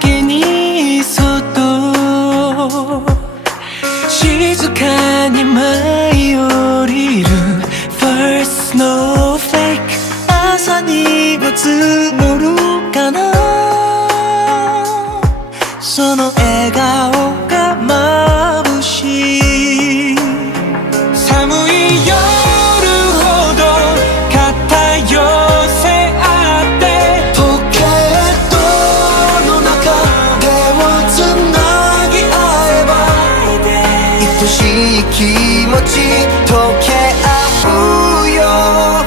けにそっと静かに舞い降りる First snowflake 朝にが積もるかなその笑顔が眩しい寒い夜ほど肩寄せ合ってポケットの中手をつなぎ合えば愛しい気持ち溶け合うよ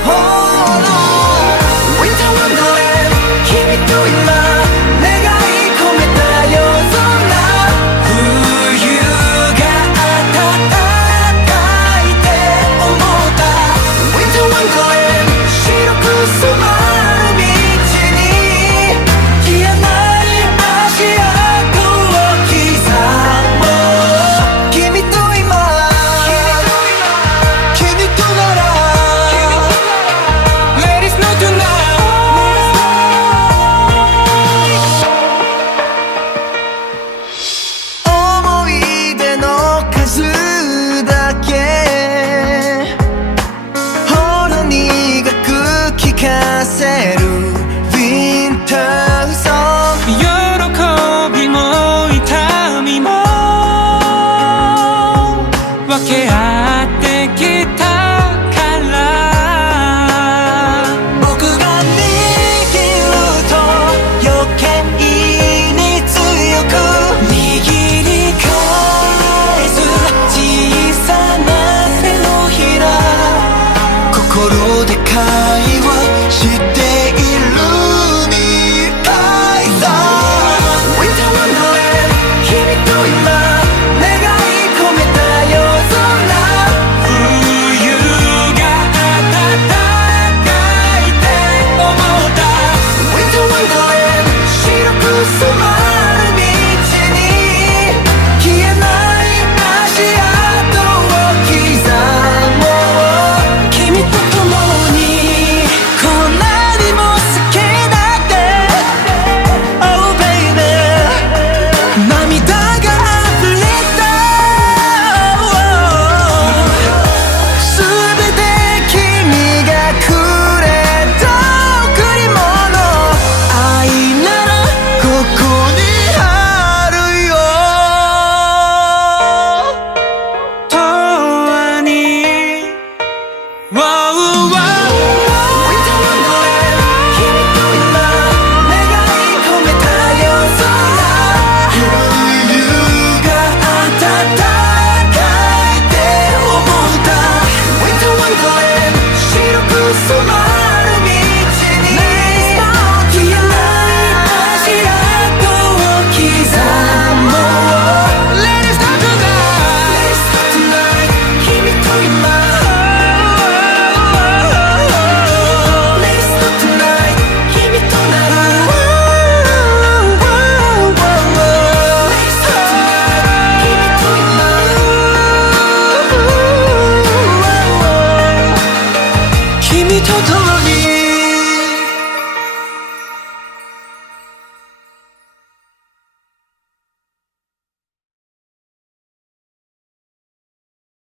ほら Winter Wonderland 君と今願い込めた夜空冬が暖かいって思った Winter Wonderland 白く染まる道に消えない足跡を刻もう君と今君となら Let it snow tonight 思い出の数だけほろ苦く聞かせる Winter Song 喜びも痛みも分け合ってきたから僕が握ると余計に強く握り返す小さな手のひら心で会話しているみたいさ Winter Wonderland 君と今願い込めた夜空冬が暖かいって思った Winter Wonderland 白く染まる道に消えない足跡を刻もう君と共にこんなにも好きだって Oh baby 涙が溢れたすべて君がくれた贈り物愛ならここにあるよ永遠に Wow, wow Winter Wonderland 君と今願い込めた夜空冬が暖かいって思った Winter Wonderland 白く染まる道に消えない足跡を刻もう Let it start tonight 君と今Let it start tonight 君となら Let it start tonight 君と今君と共に